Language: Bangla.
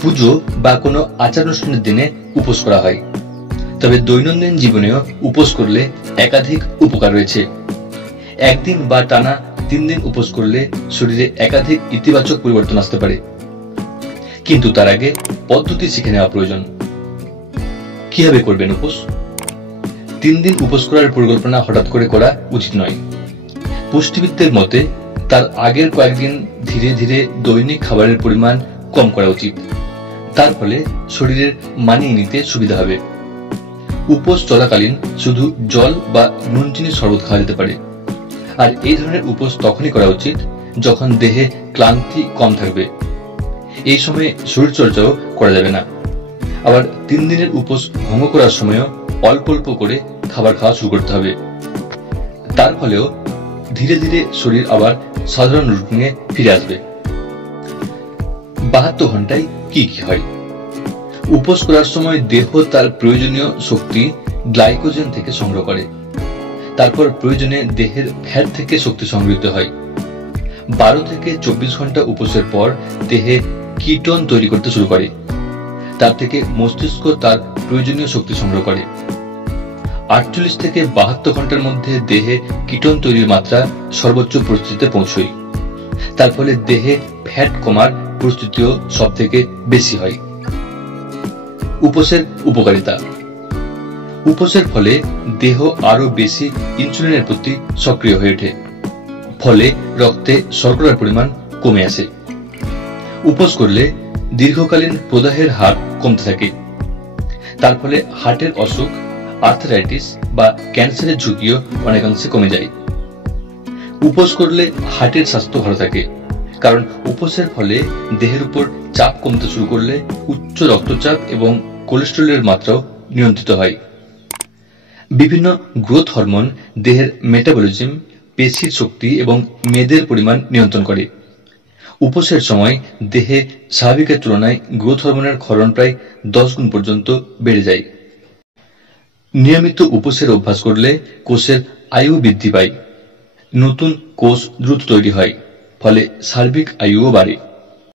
পুজো বা কোনো আচার-অনুষ্ঠানের দিনে উপোস করা হয়। তবে দৈনন্দিন জীবনেও উপোস করলে একাধিক উপকার রয়েছে। একদিন বা টানা 3 দিন উপোস করলে শরীরে একাধিক ইতিবাচক পরিবর্তন আসতে পারে, কিন্তু তার আগে পদ্ধতি শিখে নেওয়া প্রয়োজন। কিভাবে করবেন উপোস? 3 দিন উপোস করার পরিকল্পনা হঠাৎ করে করা উচিত নয়। পুষ্টিবিদদের মতে তার আগের কয়েকদিন ধীরে ধীরে দৈনিক খাবারের পরিমাণ কম করা উচিত। তার ফলে শরীরের মানিয়ে নিতে সুবিধা হবে। উপোস চলাকালীন শুধু জল বা নুন চিনির শরবত খাওয়া যেতে পারে। আর এই ধরনের উপোস তখনই করা উচিত যখন দেহে ক্লান্তি কম থাকবে। এই সময়ে শরীরচর্চাও করা যাবে না। আবার 3 দিনের উপোস ভঙ্গ করার সময়ও অল্প অল্প করে খাবার খাওয়া শুরু করতে হবে। তার ফলেও ধীরে ধীরে শরীর আবার সাধারণ রুটিনে ফিরে আসবে। 72 ঘন্টায় কি কি হয়? উপোস করার সময় দেহ তার প্রয়োজনীয় শক্তি গ্লাইকোজেন থেকে সংগ্রহ করে। তারপর প্রয়োজনে দেহের ফ্যাট থেকে শক্তি সংগৃহীত হয়। 12 থেকে 24 ঘন্টা উপোসের পর দেহে কিটোন তৈরি করতে শুরু করে। তার থেকে মস্তিষ্ক তার প্রয়োজনীয় শক্তি সংগ্রহ করে। 48 থেকে 72 ঘন্টার মধ্যে দেহে কিটোন তৈরির মাত্রা সর্বোচ্চ পরিস্থিতিতে পৌঁছয়। তার ফলে দেহে ফ্যাট কমার পরিস্থিতিও সব থেকে বেশি হয়। উপোসের উপকারিতা। উপোসের ফলে দেহ আরো বেশি ইনসুলিনের প্রতি সক্রিয় হয়ে ওঠে। ফলে রক্তে শর্করার পরিমাণ কমে আসে। উপোস করলে দীর্ঘকালীন প্রদাহের হার কমতে থাকে। তার ফলে হার্টের অসুখ, আর্থারাইটিস বা ক্যান্সারের ঝুঁকিও অনেকাংশে কমে যায়। উপোস করলে হার্টের স্বাস্থ্য ভালো থাকে, কারণ উপোসের ফলে দেহের উপর চাপ কমতে শুরু করলে উচ্চ রক্তচাপ এবং কোলেস্টেরলের মাত্রাও নিয়ন্ত্রিত হয়। বিভিন্ন গ্রোথ হরমোন দেহের মেটাবলিজম, পেশির শক্তি এবং মেদের পরিমাণ নিয়ন্ত্রণ করে। উপোসের সময় দেহে স্বাভাবিকের তুলনায় গ্রোথ হরমোনের ক্ষরণ প্রায় 10 গুণ পর্যন্ত বেড়ে যায়। নিয়মিত উপোসের অভ্যাস করলে কোষের আয়ু বৃদ্ধি পায়। নতুন কোষ দ্রুত তৈরি হয়, ফলে সার্বিক আয়ুও বাড়ে।